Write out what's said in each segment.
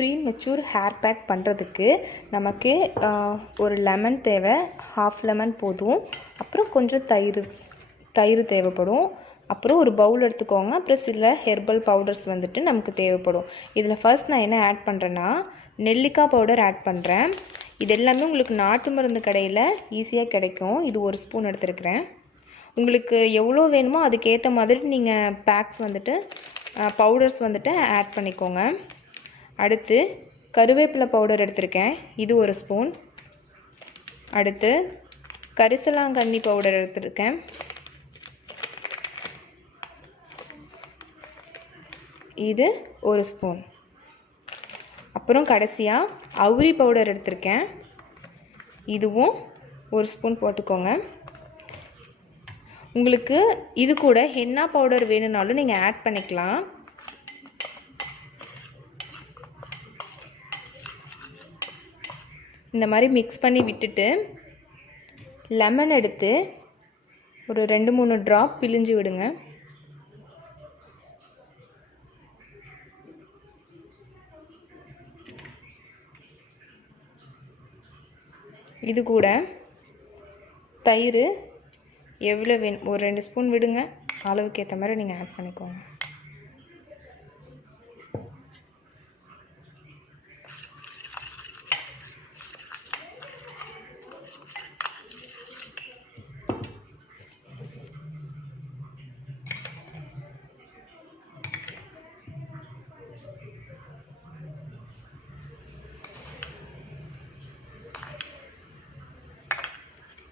Premature hair pack பண்ணுறதுக்கு நமக்கு ஒரு லெமன் தேவை, ஹாஃப் லெமன் போதும். அப்புறம் கொஞ்சம் தயிர் தேவைப்படும். அப்புறம் ஒரு பவுல் எடுத்துக்கோங்க. அப்புறம் சில ஹெர்பல் பவுடர்ஸ் வந்துட்டு நமக்கு தேவைப்படும். இதில் ஃபர்ஸ்ட் நான் என்ன ஆட் பண்ணுறேன்னா நெல்லிக்காய் பவுடர் ஆட் பண்ணுறேன். இது எல்லாமே உங்களுக்கு நாட்டு மருந்து கடையில் ஈஸியாக கிடைக்கும். இது 1 ஸ்பூன் எடுத்துருக்கிறேன். உங்களுக்கு எவ்வளோ வேணுமோ அதுக்கேற்ற மாதிரி நீங்கள் பேக்ஸ் வந்துட்டு பவுடர்ஸ் வந்துட்டு ஆட் பண்ணிக்கோங்க. அடுத்து கருவேப்பிலை பவுடர் எடுத்திருக்கேன். இது 1 ஸ்பூன். அடுத்து கரிசலாங்கண்ணி பவுடர் எடுத்திருக்கேன். இது 1 ஸ்பூன். அப்புறம் கடைசியாக அவுரி பவுடர் எடுத்திருக்கேன். இதுவும் 1 ஸ்பூன் போட்டுக்கோங்க. உங்களுக்கு இது கூட ஹென்னா பவுடர் வேணும்னாலும் நீங்கள் ஆட் பண்ணிக்கலாம். இந்த மாதிரி மிக்ஸ் பண்ணி விட்டுட்டு லெமன் எடுத்து ஒரு 2-3 ட்ராப் பிழிஞ்சு விடுங்க. இது கூட தயிர் எவ்வளோ வேணும், ஒரு 2 ஸ்பூன் விடுங்க. அளவுக்கு ஏற்ற மாதிரி நீங்கள் ஆட் பண்ணிக்கோங்க.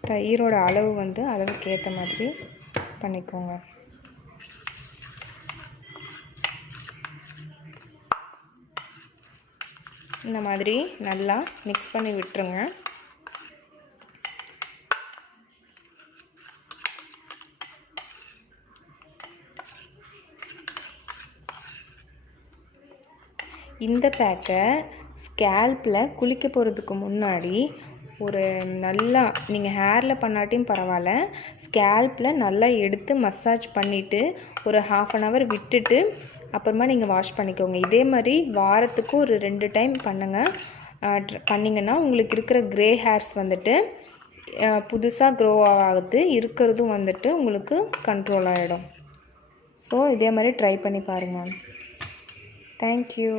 தயிரோட அளவு வந்து அளவுக்கு ஏற்ற மாதிரி பண்ணிக்கோங்க. இந்த மாதிரி நல்லா மிக்ஸ் பண்ணி விட்டுருங்க. இந்த பேக்கை ஸ்கேல்பில் குளிக்க போகிறதுக்கு முன்னாடி ஒரு நல்லா நீங்கள் ஹேரில் பண்ணாட்டியும் பரவாயில்ல, ஸ்கேல்பில் நல்லா எடுத்து மசாஜ் பண்ணிவிட்டு ஒரு 1/2 hour விட்டுட்டு அப்புறமா நீங்கள் வாஷ் பண்ணிக்கோங்க. இதே மாதிரி வாரத்துக்கு ஒரு 2 டைம் பண்ணிங்கன்னா உங்களுக்கு இருக்கிற க்ரே ஹேர்ஸ் வந்துட்டு புதுசாக க்ரோ ஆகுது, இருக்கிறதும் வந்துட்டு உங்களுக்கு கண்ட்ரோல் ஆகிடும். ஸோ இதே மாதிரி ட்ரை பண்ணி பாருங்கள். தேங்க்யூ.